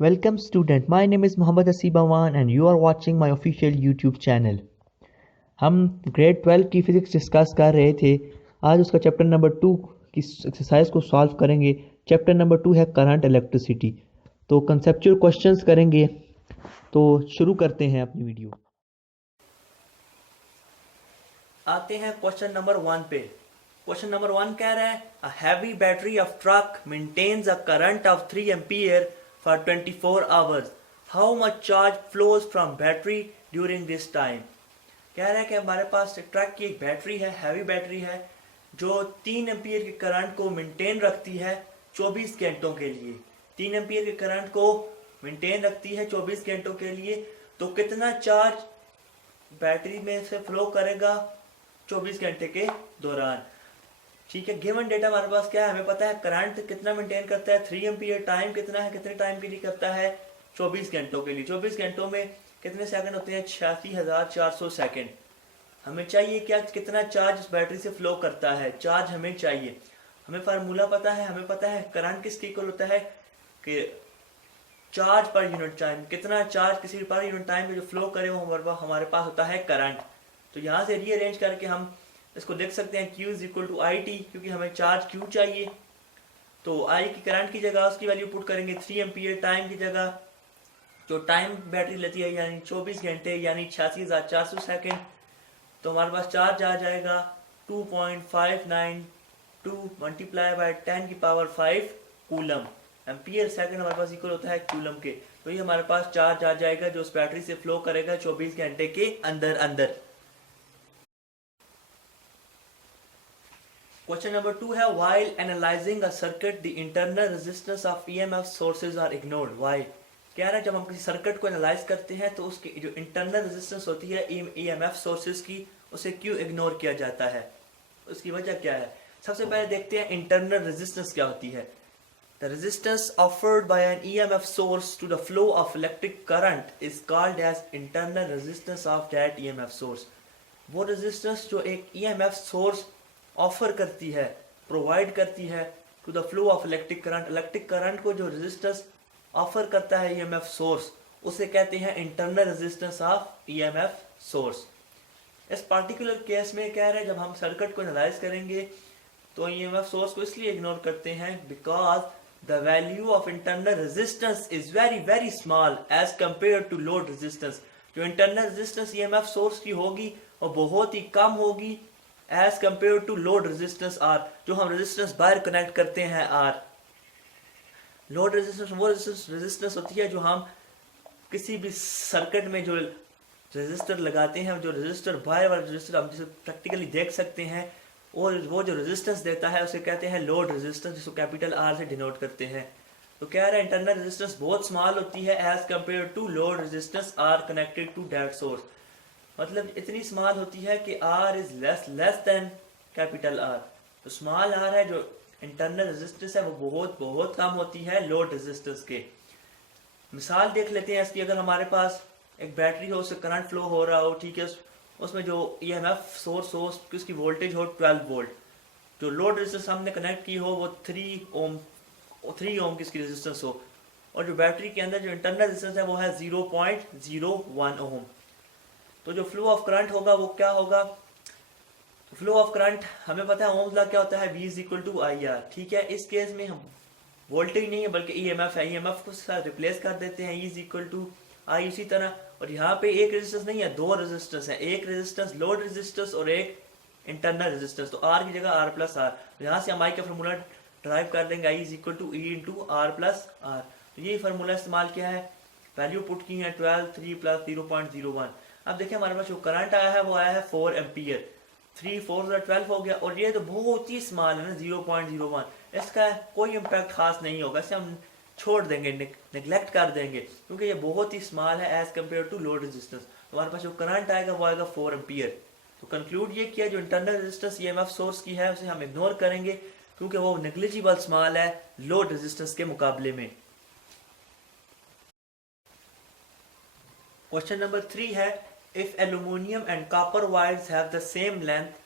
Welcome student, my name is Mohammad Asib Awan and you are watching my official YouTube channel. हम grade 12 की physics discuss कर रहे थे। आज उसका चैप्टर नंबर 2 की एक्सरसाइज को सॉल्व करेंगे। चैप्टर नंबर 2 है करंट इलेक्ट्रिसिटी। तो कंसेप्चुअल क्वेश्चंस करेंगे। तो शुरू करते हैं अपनी वीडियो। आते हैं क्वेश्चन नंबर 1 पे। क्वेश्चन नंबर 1 कह रहा है a heavy battery of truck maintains a current of 3 ampere for 24 hours. How much charge flows from battery during this time. कह रहा है कि हमारे पास ट्रक की एक बैटरी है, हैवी बैटरी है, जो 3 एम्पियर के करंट को मेंटेन रखती है 24 घंटों के लिए। 3 एम्पियर के करंट को मेंटेन रखती है 24 घंटों के लिए। तो कितना चार्ज बैटरी में से फ्लो करेगा 24 घंटे के दौरान। ठीक है, गिवन डेटा हमारे पास क्या है, हमें पता है करंट कितना मेंटेन करता है 3 एम्पियर। टाइम कितना है, कितने टाइम के लिए करता है, 24 घंटों के लिए। 24 घंटों में कितने सेकंड होते हैं, 86,400 सेकंड। हमें चाहिए क्या, कितना चार्ज उस बैटरी से फ्लो करता है, चार्ज हमें चाहिए। हमें फार्मूला पता है, हमें पता है करंट किसके इक्वल होता है कि चार्ज पर यूनिट टाइम। कितना चार्ज किसी पर यूनिट टाइम में जो फ्लो करे वो हमारे पास होता है करंट। तो यहाँ से रीअरेंज करके हम इसको देख सकते हैं Q is equal to I T, क्योंकि हमें चार्ज Q चाहिए। तो I की करंट की जगह उसकी वैल्यू पुट करेंगे 3 एम्पियर। टाइम की जगह जो टाइम बैटरी लेती है यानी 24 घंटे यानी 86,400 सेकेंड। तो हमारे पास चार्ज आ जाएगा 2.592 मल्टीप्लाई बाय 10 की पावर 5 कूलम। एम्पियर सेकंड हमारे पास इक्वल होता है कूलम के। तो ये हमारे पास चार्ज आ जाएगा जो उस बैटरी से फ्लो करेगा 24 घंटे के अंदर अंदर। क्वेश्चन नंबर 2 है while analyzing a circuit the internal resistance of EMF sources are ignored. Why? कह रहा है जब हम किसी सर्किट को एनालाइज करते हैं तो उसकी जो इंटरनल रेजिस्टेंस होती है EMF सोर्सेज की, उसे क्यों इग्नोर किया जाता है, उसकी वजह क्या है। सबसे पहले देखते हैं इंटरनल रेजिस्टेंस क्या होती है। The resistance offered by an EMF source to the flow of electric current is called as internal resistance of that EMF source. वो रेजिस्टेंस जो एक EMF सोर्स ऑफर करती है, प्रोवाइड करती है to the flow of electric current. Electric current को जो resistance offer करता है EMF सोर्स, उसे कहते हैं internal resistance of EMF source. इस पार्टिकुलर केस में कह रहे हैं जब हम सर्किट को एनालाइज करेंगे तो EMF सोर्स को इसलिए इग्नोर करते हैं because the value of internal resistance is very very small as compare to load resistance. जो इंटरनल रेजिस्टेंस EMF सोर्स की होगी वो बहुत ही कम होगी as compare to load resistance R, जो हम रेजिस्टेंस बाहर कनेक्ट करते हैं आर। लोड रेजिस्टेंस वो रेजिस्टेंस होती है जो हम किसी भी सर्किट में जो रेजिस्टर लगाते हैं, जो रेजिस्टर बाहर वाला रेजिस्टर हम जिसे प्रैक्टिकली देख सकते हैं, और वो जो रेजिस्टेंस देता है उसे कहते हैं लोड रेजिस्टेंस, जिसको कैपिटल आर से डिनोट करते हैं। तो कह रहा है इंटरनल रेजिस्टेंस बहुत स्मॉल होती है as compare to load resistance R connected to that source. मतलब इतनी स्मॉल होती है कि R is less than capital R। तो स्मॉल R है, जो इंटरनल रेजिस्टेंस है वो बहुत बहुत कम होती है लोड रेजिस्टेंस के। मिसाल देख लेते हैं इसकी। अगर हमारे पास एक बैटरी हो, उससे करंट फ्लो हो रहा हो, ठीक है, उसमें जो EMF सोर्स हो उसकी वोल्टेज हो 12 वोल्ट, जो लोड रेजिस्टेंस हमने कनेक्ट की हो वो 3 ओम की इसकी रेजिस्टेंस हो, और जो बैटरी के अंदर जो इंटरनल रेजिस्टेंस है वो है 0.01 ओम। तो जो फ्लो ऑफ करंट होगा वो क्या होगा, फ्लो ऑफ करंट हमें पता है ओम्स लॉ क्या होता है, V is equal to I R. ठीक है, इस केस में हम वोल्टेज नहीं है बल्कि EMF है, EMF को साथ रिप्लेस कर देते हैं, E इज इक्वल टू आई। उसी तरह और यहाँ पे एक रेजिस्टेंस नहीं है, 2 रेजिस्टेंस है, एक रेजिस्टेंस लोड रेजिस्टेंस और एक इंटरनल रेजिस्टेंस। तो R की जगह R प्लस आर। तो यहाँ से हम I का फॉर्मूला ड्राइव कर देंगे, I is equal to E into R plus R. तो ये फॉर्मूला इस्तेमाल किया है, वैल्यू पुट की है 12, 3 प्लस 0.01। अब देखिए हमारे पास जो करंट आया है वो आया है 4 एम्पियर। 3 4 12 हो गया, और ये तो बहुत ही स्मॉल है ना 0.01। इसका कोई इम्पैक्ट खास नहीं होगा, इसे हम छोड़ देंगे, निगलेक्ट कर देंगे, क्योंकि ये बहुत ही स्मॉल है as compare to load resistance. तो हमारे पास जो करंट आएगा वो आएगा 4 एम्पियर। तो कंक्लूड ये किया जो इंटरनल रेजिस्टेंस EMF सोर्स की है उसे हम इग्नोर करेंगे, क्योंकि वो नेग्लिजिबल स्मॉल है लोड रेजिस्टेंस के मुकाबले में। क्वेश्चन नंबर 3 है if aluminum and copper wires have the same length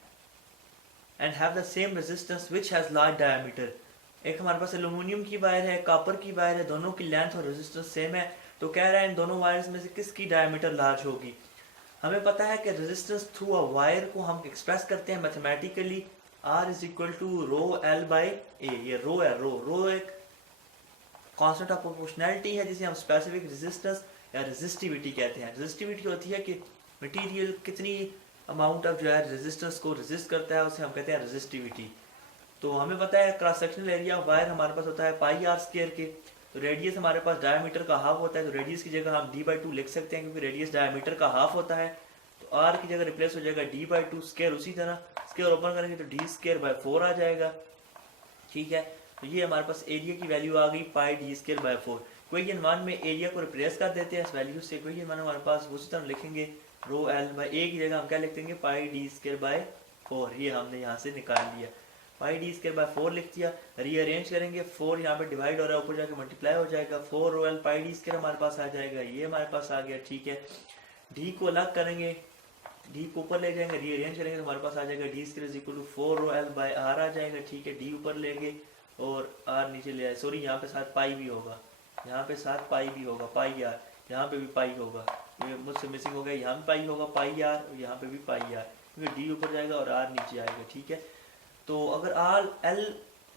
and have the same resistance which has large diameter. एक हमारे पास एल्यूमिनियम की वायर है, कॉपर की वायर है, दोनों की लेंथ और रेजिस्टेंस सेम है। तो कह रहा है इन दोनों वायर्स में से किसकी डायमीटर लार्ज होगी। हमें पता है कि रेजिस्टेंस थ्रू अ वायर को हम एक्सप्रेस करते हैं mathematically, R is equal to rho L by A. ये रो है, रो एक कांस्टेंट ऑफ प्रोपोर्शनैलिटी है जिसे हम स्पेसिफिक रेजिस्टेंस या रेजिस्टिविटी कहते हैं। रेजिस्टिविटी होती है कि मटेरियल कितनी अमाउंट ऑफ जो है रेजिस्टेंस को रेजिस्ट करता है, उसे हम कहते हैं रेजिस्टिविटी। तो हमें पता है cross sectional area of wire हमारे पास होता है पाई आर स्क्वायर के। तो रेडियस हमारे पास डायमीटर का हाफ होता है, तो रेडियस की जगह हम d/2 लिख सकते हैं क्योंकि रेडियस डायमीटर का हाफ होता है। तो r की जगह रिप्लेस हो जाएगा d/2 स्क्वायर। उसी तरह स्क्वायर ओपन करेंगे तो d स्क्वायर बाय 4 आ जाएगा। ठीक है, तो ये हमारे पास एरिया की वैल्यू आ गई पाई d स्क्वायर बाय 4। इक्वेशन 1 में एरिया को रिप्लेस कर देते हैं इस वैल्यू से। इक्वेशन 1 हमारे पास उसी तरह लिखेंगे रो एल बाय ए की जगह हम क्या लिख देंगे पाई d स्क्वायर बाय 4। ये हमने यहाँ से निकाल लिया, पाई d स्क्वायर बाय 4 लिख दिया। रीअरेंज करेंगे, 4 यहाँ पे डिवाइड हो रहा है, ऊपर जाके मल्टीप्लाई हो जाएगा, 4 रो एल पाई d स्क्वायर हमारे पास आ जाएगा। ये हमारे पास आ गया। ठीक है, d को अलग करेंगे, d को ऊपर ले जाएंगे, रीअरेंज करेंगे तो हमारे पास आ जाएगा d square is equal to 4 rho L by r आ जाएगा। ठीक है, d ऊपर लेंगे और r नीचे ले आए। सॉरी, यहाँ पे साथ पाई भी होगा, यहाँ पे साथ पाई भी होगा, पाई आर, यहाँ पे भी पाई होगा, ये मुझसे मिसिंग हो गया। यहाँ पे पाई होगा, पाई आर, यहाँ पे भी पाई आर, क्योंकि d ऊपर जाएगा और r नीचे आएगा। ठीक है, तो अगर आर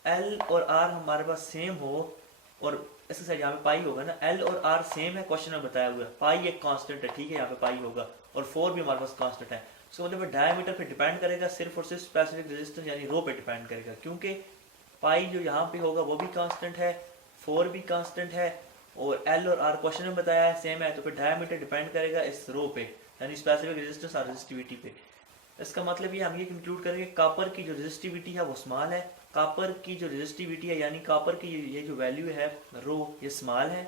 एल और आर हमारे पास सेम हो और इसके साइड यहाँ पे पाई होगा ना, एल और आर सेम है, क्वेश्चन में बताया हुआ है। पाई एक कांस्टेंट है, ठीक है, यहाँ पे पाई होगा और 4 भी हमारे पास कांस्टेंट है। सो मतलब डायमीटर पे डिपेंड करेगा, सिर्फ और सिर्फ स्पेसिफिक रेजिस्टेंस यानी रो पे डिपेंड करेगा, क्योंकि पाई जो यहाँ पे होगा वो भी कांस्टेंट है, 4 भी कांस्टेंट है और एल और आर क्वेश्चन में बताया है सेम है। तो फिर डायमीटर डिपेंड करेगा इस रो पे यानी स्पेसिफिक रेजिस्टेंस और रेजिस्टिविटी पे। इसका मतलब ये हम ये कंक्लूड करेंगे कॉपर की जो रेजिस्टिविटी है वो स्मॉल है, कॉपर की जो रेजिस्टिविटी है यानी कॉपर की ये जो वैल्यू है रो ये स्मॉल है,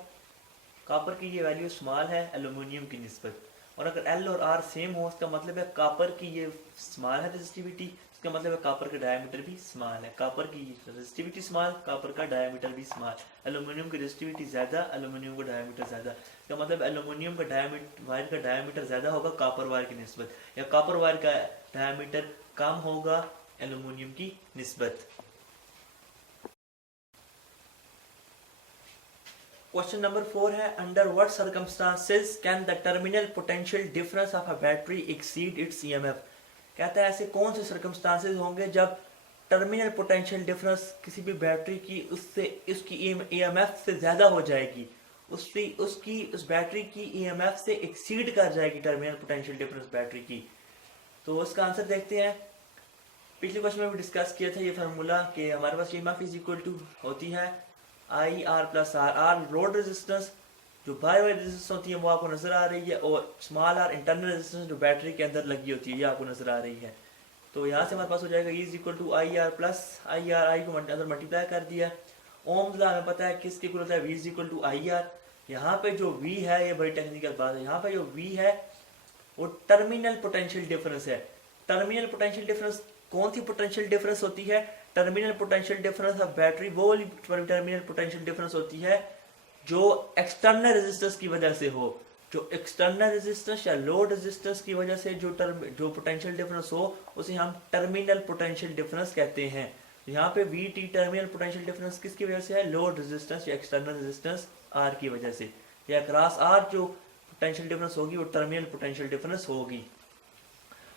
कॉपर की ये वैल्यू स्मॉल है एल्यूमिनियम की निस्बत। और अगर एल और आर सेम हो इसका मतलब है कॉपर की ये स्मॉल है रेजिस्टिविटी, इसका मतलब है कॉपर का डायमीटर भी स्मॉल है। कॉपर की रेजिस्टिविटी स्मॉल, कॉपर का डायमीटर भी स्मॉल। एल्यूमिनियम की रेजिस्टिविटी ज़्यादा, एल्यूमिनियम का डायमीटर ज़्यादा, इसका मतलब एल्यूमिनियम का डायमीटर वायर का डायमीटर ज़्यादा होगा कॉपर वायर की निस्बत, या कॉपर वायर का डायमीटर कम होगा एल्यूमिनियम की निस्बत। क्वेश्चन नंबर 4 है under what circumstances can the terminal potential difference of a battery exceed it's EMF. कहता है ऐसे कौन से सर्कमस्टांसेस होंगे जब टर्मिनल पोटेंशियल डिफरेंस किसी भी बैटरी की उससे उसकी ईएमएफ से ज़्यादा हो जाएगी, उस बैटरी की ईएमएफ से एक्सीड कर जाएगी टर्मिनल पोटेंशियल डिफरेंस बैटरी की। तो उसका आंसर देखते हैं। पिछले क्वेश्चन में भी डिस्कस किया था ये फार्मूला कि हमारे पास ईएमएफ इज इक्वल टू होती है I R plus R. R load resistance जो बाहर वाली रेजिस्टेंस होती है वो आपको नजर आ रही है, और स्मॉल आर इंटरनल रेजिस्टेंस जो बैटरी के अंदर लगी होती है ये आपको नजर आ रही है। तो यहाँ से हमारे पास हो जाएगा E is equal to I R plus I R, I को अंदर मल्टीप्लाई कर दिया। ओम्स लॉ हमें पता है किसके इक्वल होता है, V is equal to I R. यहाँ पे जो वी है ये बड़ी टेक्निकल बात है, यहाँ पे जो वी है वो टर्मिनल पोटेंशियल डिफरेंस है। टर्मिनल पोटेंशियल डिफरेंस कौन सी पोटेंशियल डिफरेंस होती है, terminal potential difference of battery वो वाली टर्मिनल पोटेंशियल डिफरेंस होती है जो एक्सटर्नल रेजिस्टेंस की वजह से हो, जो एक्सटर्नल रेजिस्टेंस या लोड रेजिस्टेंस की वजह से जो पोटेंशियल डिफरेंस हो उसे हम टर्मिनल पोटेंशियल डिफरेंस कहते हैं। यहाँ पे we T terminal potential difference किसकी वजह से है, लोड रेजिस्टेंस या एक्सटर्नल रेजिस्टेंस आर की वजह से, या क्रॉस आर जो पोटेंशियल डिफरेंस होगी वो टर्मिनल पोटेंशियल डिफरेंस होगी।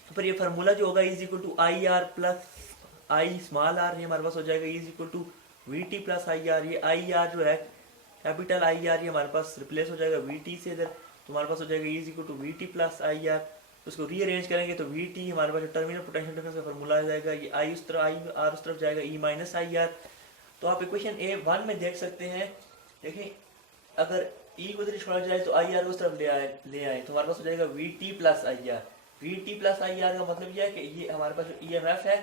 तो फिर ये फार्मूला जो होगा is equal to I R plus I small R, ये हमारे पास हो जाएगा is equal to V T plus I R. ये आई आर जो है कैपिटल आई आर ये हमारे पास रिप्लेस हो जाएगा वी टी से इधर, तो हमारे पास हो जाएगा is equal to V T plus I R. उसको रीअरेंज करेंगे तो वी टी हमारे पास टर्मिनल पोटेंशियल डिफरेंस का फार्मूला आ जाएगा, ये आई उस तरफ आई आर उस तरफ जाएगा ई माइनस आई आर। तो आप इक्वेशन A1 में देख सकते हैं, देखिए अगर ई को इधर छोड़ा जाए तो आई आर उस तरफ ले आए तो हमारे पास हो जाएगा V T plus I are. We T plus I are का मतलब यह है कि ये हमारे पास जो ई एम एफ है,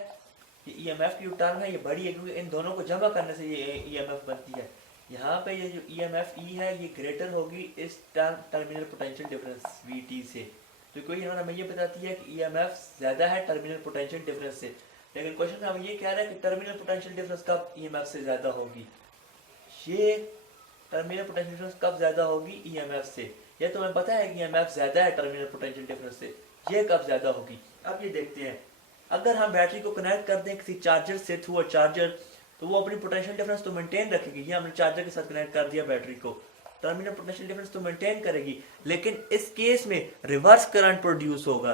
ये ई एम एफ की जो टर्म है ये बड़ी है क्योंकि इन दोनों को जमा करने से ये ई एम एफ बनती है। यहाँ पे ये जो ई एम एफ ई है ये ग्रेटर होगी इस terminal potential difference V T से। तो कोई हमें ये बताती है कि ई एम एफ ज़्यादा है टर्मिनल पोटेंशियल डिफरेंस से, लेकिन क्वेश्चन में हम ये कह रहे हैं कि टर्मिनल पोटेंशियल डिफरेंस कब ई एम एफ से ज़्यादा होगी, ये टर्मिनल पोटेंशियल डिफरेंस कब ज़्यादा होगी ई एम एफ से। ये तो हमें पता है कि ई एम एफ ज़्यादा है टर्मिनल पोटेंशियल डिफरेंस से, ये कब ज़्यादा होगी। अब ये देखते हैं, अगर हम बैटरी को कनेक्ट कर दें किसी चार्जर से थ्रू अ चार्जर, तो वो अपनी पोटेंशियल डिफरेंस तो मेंटेन रखेगी। ये हमने चार्जर के साथ कनेक्ट कर दिया बैटरी को, टर्मिनल पोटेंशियल डिफरेंस तो मेंटेन करेगी, लेकिन इस केस में रिवर्स करंट प्रोड्यूस होगा।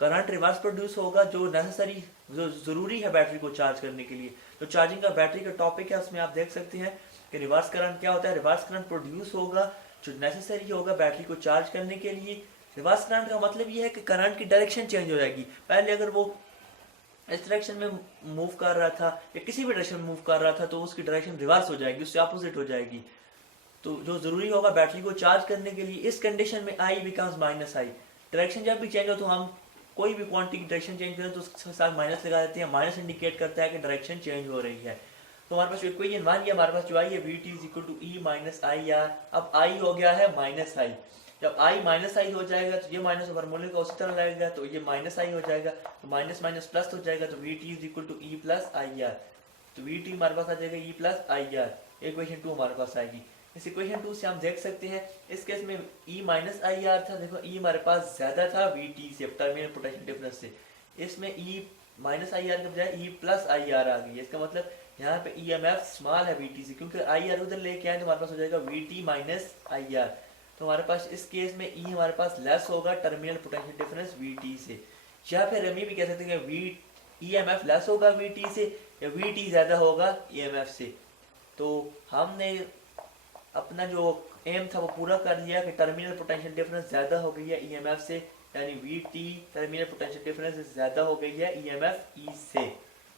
करंट रिवर्स प्रोड्यूस होगा जो नेसेसरी, जो जरूरी है बैटरी को चार्ज करने के लिए। तो चार्जिंग का बैटरी का टॉपिक है, उसमें आप देख सकते हैं कि रिवर्स करंट क्या होता है। रिवर्स करंट प्रोड्यूस होगा जो नेसेसरी होगा बैटरी को चार्ज करने के लिए। रिवर्स करंट का मतलब ये है कि करंट की डायरेक्शन चेंज हो जाएगी। पहले अगर वो इस डायरेक्शन में मूव कर रहा था या किसी भी डायरेक्शन में मूव कर रहा था तो उसकी डायरेक्शन रिवर्स हो जाएगी, उससे अपोजिट हो जाएगी। तो जो जरूरी होगा बैटरी को चार्ज करने के लिए, इस कंडीशन में I becomes minus I. Direction जब भी चेंज हो तो हम कोई भी क्वांटिटी की डायरेक्शन चेंज करें तो उसके साथ माइनस लगा देते हैं। माइनस इंडिकेट करता है कि डायरेक्शन चेंज हो रही है। तो हमारे पास इक्वेशन 1 ये हमारे पास जो आई है V T is equal to E minus I R. अब आई हो गया है माइनस आई। जब आई माइनस आई हो जाएगा तो ये माइनस फॉर्मूले का उसी तरह लगेगा, तो ये माइनस आई हो जाएगा, तो माइनस माइनस प्लस हो जाएगा, तो V T is equal to E plus I R. तो वी टी हमारे पास आ जाएगा E plus I R. Equation 2 हमारे पास आएगी। इस इक्वेशन 2 से हम देख सकते हैं इस केस में ई माइनस आई आर था, देखो ई हमारे पास ज्यादा था वी टी से, टर्मिनल पोटेंशियल डिफरेंस से। इसमें ई माइनस आई आर के बजाय ई प्लस आई आर आ गई है। इसका मतलब यहाँ पे ई एम एफ स्मॉल है वी टी से, क्योंकि आई आर उधर लेके आए तो हमारे पास हो जाएगा V T minus I R. तो हमारे पास इस केस में ई हमारे पास लेस होगा terminal potential difference V T से। या फिर हम ये भी कह सकते हैं V E M F less होगा वी टी से या वी टी ज्यादा होगा ई एम एफ से। तो हमने अपना जो एम था वो पूरा कर लिया कि टर्मिनल पोटेंशियल डिफरेंस ज्यादा हो गई है ईएमएफ से, यानी we T terminal potential difference ज्यादा हो गई है ईएमएफ ई से।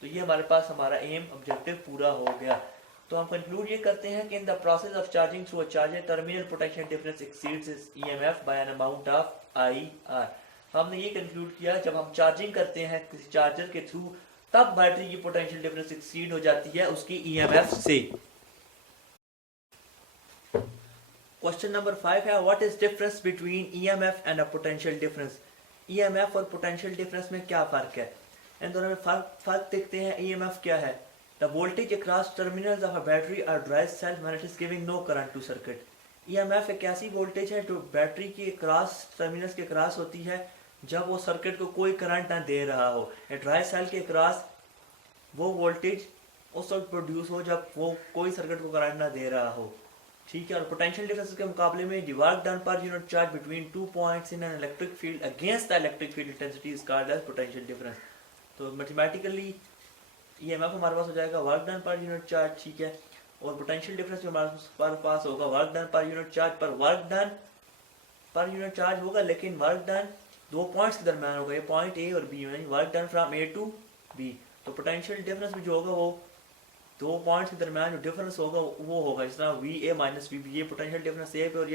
तो ये हमारे पास हमारा एम ऑब्जेक्टिव पूरा हो गया। तो हम कंक्लूड ये करते हैं कि in the process of charging through a charger terminal potential difference exceeds EMF bye an amount of I R. हमने ये कंक्लूड किया जब हम चार्जिंग करते हैं किसी चार्जर के थ्रू तब बैटरी की पोटेंशियल डिफरेंस एक्सीड हो जाती है उसकी ईएमएफ से। क्वेश्चन नंबर 5 है what is difference between EMF and a potential difference. EMF और पोटेंशियल डिफरेंस में क्या फर्क है, इन दोनों में फर्क देखते हैं। ईएमएफ क्या है, the voltage across terminals of a battery or drive cell when it is giving no current to circuit. EMF एक ऐसी वोल्टेज है जो बैटरी के क्रॉस टर्मिनल्स के क्रॉस होती है जब वो सर्किट को कोई करंट ना दे रहा हो। ड्राइव सेल के क्रॉस वो वोल्टेज उस वक्त प्रोड्यूस हो जब वो कोई सर्किट को करंट ना दे रहा हो, ठीक है। और पोटेंशियल डिफरेंस के मुकाबले में the work done per unit charge between 2 points in an electric field against the electric field intensity is called as potential difference. तो मैथमेटिकली ईएमएफ हमारे पास हो जाएगा work done per unit charge, ठीक है। और पोटेंशियल डिफरेंस भी हमारे पास होगा work done per unit charge. पर work done per unit charge होगा लेकिन वर्क डन 2 पॉइंट्स के दरमियान होगा, ये पॉइंट ए और बी में, work done from A to B. तो पोटेंशियल डिफरेंस भी जो होगा वो 2 पॉइंट्स के दरमियान जो डिफरेंस होगा वो होगा, जिस तरह V A minus V B. ये पोटेंशियल डिफरेंस ए पे और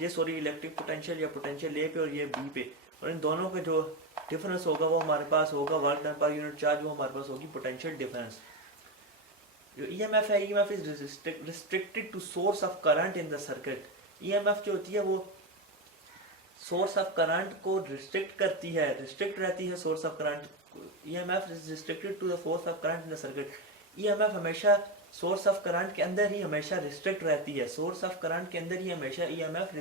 ये सॉरी इलेक्ट्रिक पोटेंशियल या पोटेंशियल ए पे और ये बी पे, और इन दोनों का जो डिफरेंस होगा वो हमारे पास होगा work done per unit charge, वो हमारे पास होगी पोटेंशियल डिफरेंस। जो ईएमएफ है, EMF is restricted to source of current in the circuit. EMF जो होती है वो सोर्स ऑफ करंट को रिस्ट्रिक्ट करती है, रिस्ट्रिक्ट रहती है source of current. EMF is restricted to the source of current in the circuit. EMF हमेशा सोर्स ऑफ करंट के अंदर ही हमेशा रिस्ट्रिक्ट रहती है, सोर्स ऑफ करंट के अंदर ही हमेशा ईएमएफ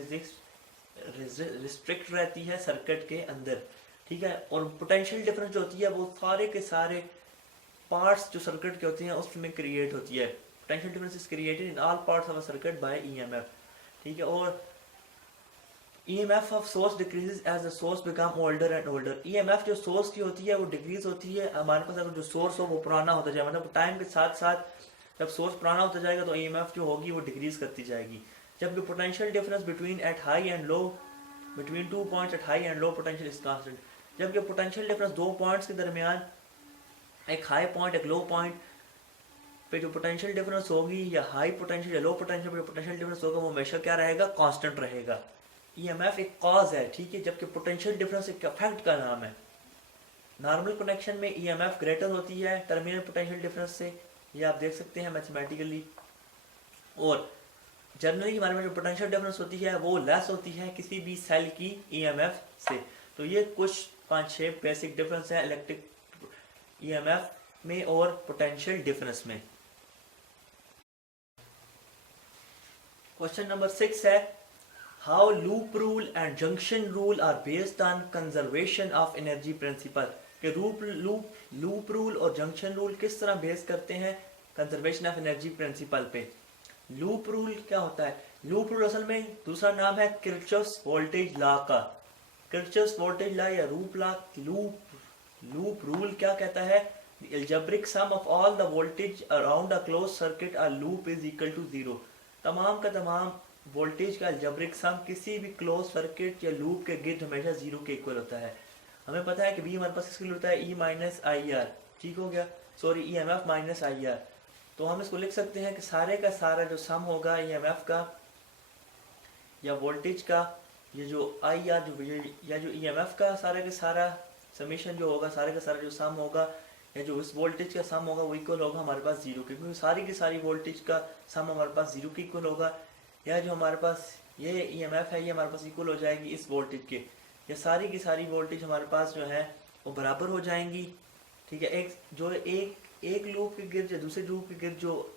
रिस्ट्रिक्ट रहती है सर्किट के अंदर, ठीक है। और पोटेंशियल डिफरेंस जो होती है वो सारे के सारे पार्ट्स जो सर्किट के होते हैं उसमें क्रिएट होती है। Potential difference is created in all parts of a circuit by EMF, ठीक है। और EMF of source decreases as the source become older and older। EMF जो सोर्स की होती है वो डिक्रीज होती है हमारे पास अगर जो सोर्स हो वो पुराना होता जाए, मतलब टाइम के साथ साथ जब सोर्स पुराना होता जाएगा तो EMF जो होगी वो डिक्रीज करती जाएगी। जबकि potential difference between at high and low, between 2 points at high and low potential is constant. जबकि पोटेंशियल डिफरेंस 2 पॉइंट्स के दरमियान, एक हाई पॉइंट एक लो पॉइंट पे जो पोटेंशियल डिफरेंस होगी या हाई पोटेंशियल या लो पोटेंशियल पे पोटेंशियल डिफरेंस होगा वो हमेशा क्या रहेगा, कांस्टेंट रहेगा। ईएमएफ एक कॉज है, ठीक है, जबकि पोटेंशियल डिफरेंस एक इफेक्ट का नाम है। नॉर्मल कनेक्शन में ईएमएफ ग्रेटर होती है टर्मिनल पोटेंशियल डिफरेंस से, ये आप देख सकते हैं मैथमेटिकली। और जनरली हमारे में जो पोटेंशियल डिफरेंस होती है वो लेस होती है किसी भी सेल की ईएमएफ से। तो ये कुछ 5-6 बेसिक डिफरेंस है इलेक्ट्रिक ईएमएफ में और पोटेंशियल डिफरेंस में। क्वेश्चन नंबर 6 है How loop rule and junction rule are based on conservation of energy principle। कि लूप रूल और जंक्शन रूल किस तरह बेस करते हैं कंजर्वेशन ऑफ एनर्जी प्रिंसिपल पे। लूप रूल क्या होता है? लूप रूल असल में दूसरा नाम है किर्चॉफ्स वोल्टेज लॉ का। किर्चॉफ्स वोल्टेज लॉ या लूप रूल क्या कहता है? The algebraic sum of all the voltage around a closed circuit or loop is equal to zero। तमाम का तमाम वोल्टेज का algebraic sum किसी भी क्लोज सर्किट या लूप के गिर्द हमेशा जीरो के इक्वल होता है। हमें पता है कि V हमारे पास किसके लिए होता है? E माइनस आई आर, ठीक हो गया, sorry EMF minus I R. तो हम इसको लिख सकते हैं कि सारे का सारा जो सम होगा EMF का या वोल्टेज का, ये जो आई आर या जो EMF का सारे का सारा समीशन जो होगा, सारे का सारा जो सम होगा या जो इस वोल्टेज का सम होगा वो इक्वल होगा हमारे पास जीरो के, क्योंकि सारी की सारी वोल्टेज का सम हमारे पास जीरो के इक्वल होगा। या जो हमारे पास ये EMF है ये हमारे पास इक्वल हो जाएगी इस वोल्टेज के, या सारी की सारी वोल्टेज हमारे पास जो है वो बराबर हो जाएंगी, ठीक है। एक लूप के गिर्द या दूसरे लूप के गिर्द जो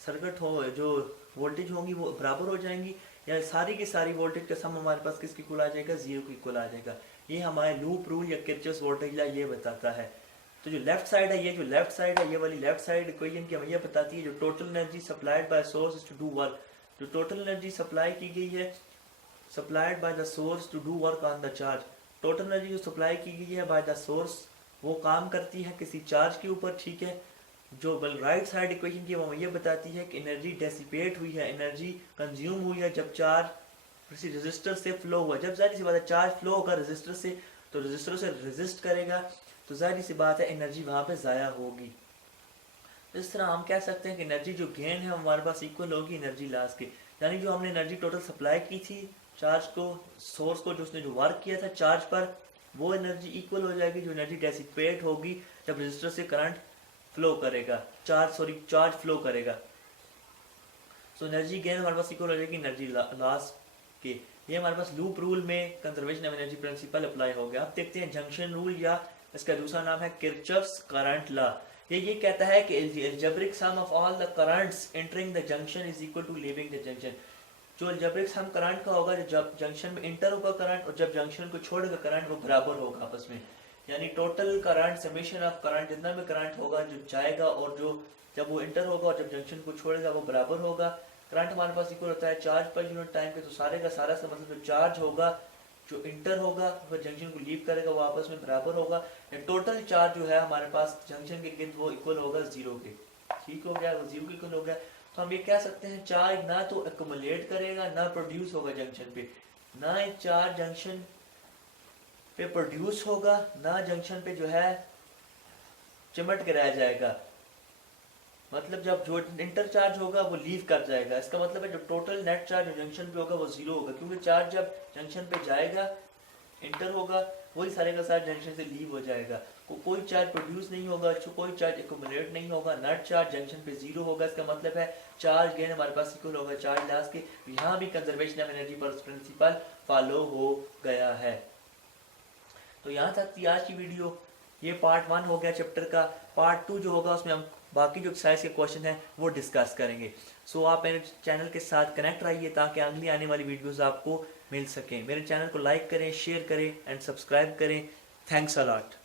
सर्किट हो, जो वोल्टेज होंगी वो बराबर हो जाएंगी, या सारी की सारी वोल्टेज का सम हमारे पास किसके इक्वल आ जाएगा? जीरो के इक्वल आ जाएगा। ये हमारे लूप रूल या किर्चॉफ्स वोल्टेज लॉ ये बताता है। तो जो लेफ्ट साइड है, ये जो लेफ्ट साइड है, ये वाली लेफ्ट साइड इक्वेशन की हमें ये बताती है जो total energy supplied by source to do work, जो टोटल एनर्जी सप्लाई की गई है supplied by the source to do work on the charge, total energy जो सप्लाई की गई है बाय द सोर्स वो काम करती है किसी चार्ज के ऊपर, ठीक है। जो राइट साइड इक्वेशन की वो हमें ये बताती है कि एनर्जी डेसिपेट हुई है, एनर्जी कंज्यूम हुई है जब चार्ज किसी रेजिस्टर से फ्लो हुआ। जब जाहिर सी बात है चार्ज फ्लो होगा रेजिस्टर से, तो रेजिस्टर से रेजिस्ट करेगा, तो जाहिर सी बात है एनर्जी वहाँ पे ज़ाया होगी। इस तरह हम कह सकते हैं कि एनर्जी जो गेन है हमारे पास इक्वल होगी एनर्जी लॉस के, यानी जो हमने एनर्जी टोटल सप्लाई की थी चार्ज को, सोर्स को, जो उसने जो वर्क किया था चार्ज पर, वो एनर्जी इक्वल हो जाएगी जो एनर्जी डेसिपेट होगी जब रेजिस्टर से करंट फ्लो करेगा, चार्ज फ्लो करेगा। सो एनर्जी गेन हमारे पास इक्वल हो जाएगी एनर्जी लॉस के। ये हमारे पास लूप रूल में conservation of energy principal apply हो गया। अब देखते हैं जंक्शन रूल, या इसका दूसरा नाम है किर्चॉफ्स करंट लॉ। ये कहता है कि algebraic sum of all the currents entering the junction is equal to leaving the junction. जो अलजेब्रिक सम करंट का होगा जब जंक्शन में इंटर होगा करंट और जब जंक्शन को छोड़ेगा करंट वो बराबर होगा आपस में, यानी total current summation of current जितना भी करंट होगा जो जाएगा और जो जब वो इंटर होगा और जब जंक्शन को छोड़ेगा वो बराबर होगा। करंट हमारे पास इक्वल होता है चार्ज पर यूनिट टाइम के, तो सारे का सारा सा मतलब जो चार्ज होगा जो इंटर होगा फिर जंक्शन को लीव करेगा वो आपस में बराबर होगा। टोटल चार्ज जो है हमारे पास जंक्शन के गिर्द वो इक्वल होगा जीरो के, ठीक हो गया, वो जीरो के इक्वल हो गया। तो हम ये कह सकते हैं चार्ज ना तो एक्युमुलेट करेगा ना प्रोड्यूस होगा जंक्शन पे, ना चार्ज जंक्शन पे प्रोड्यूस होगा ना जंक्शन पे जो है चिमट के रह जाएगा, मतलब जब जो इंटर चार्ज होगा वो लीव कर जाएगा। इसका मतलब है जो टोटल नेट चार्ज जंक्शन पे होगा वो जीरो होगा, क्योंकि चार्ज जब जंक्शन पे जाएगा इंटर होगा वही सारे का सारा जंक्शन से लीव हो जाएगा, कोई चार्ज प्रोड्यूस नहीं होगा, कोई चार्ज एक्युमुलेट नहीं होगा, नेट चार्ज जंक्शन पे जीरो होगा। इसका मतलब है चार्ज गेन हमारे पास इक्वल होगा चार्ज लॉस के। यहाँ भी conservation of energy principle follow हो गया है। तो यहाँ तक थी आज की वीडियो, ये पार्ट 1 हो गया चैप्टर का। पार्ट 2 जो होगा उसमें हम बाकी जो एक्सरसाइज के क्वेश्चन हैं वो डिस्कस करेंगे। सो आप मेरे चैनल के साथ कनेक्ट रहिए ताकि अगली आने वाली वीडियोस आपको मिल सकें। मेरे चैनल को लाइक करें, शेयर करें एंड सब्सक्राइब करें। Thanks a lot.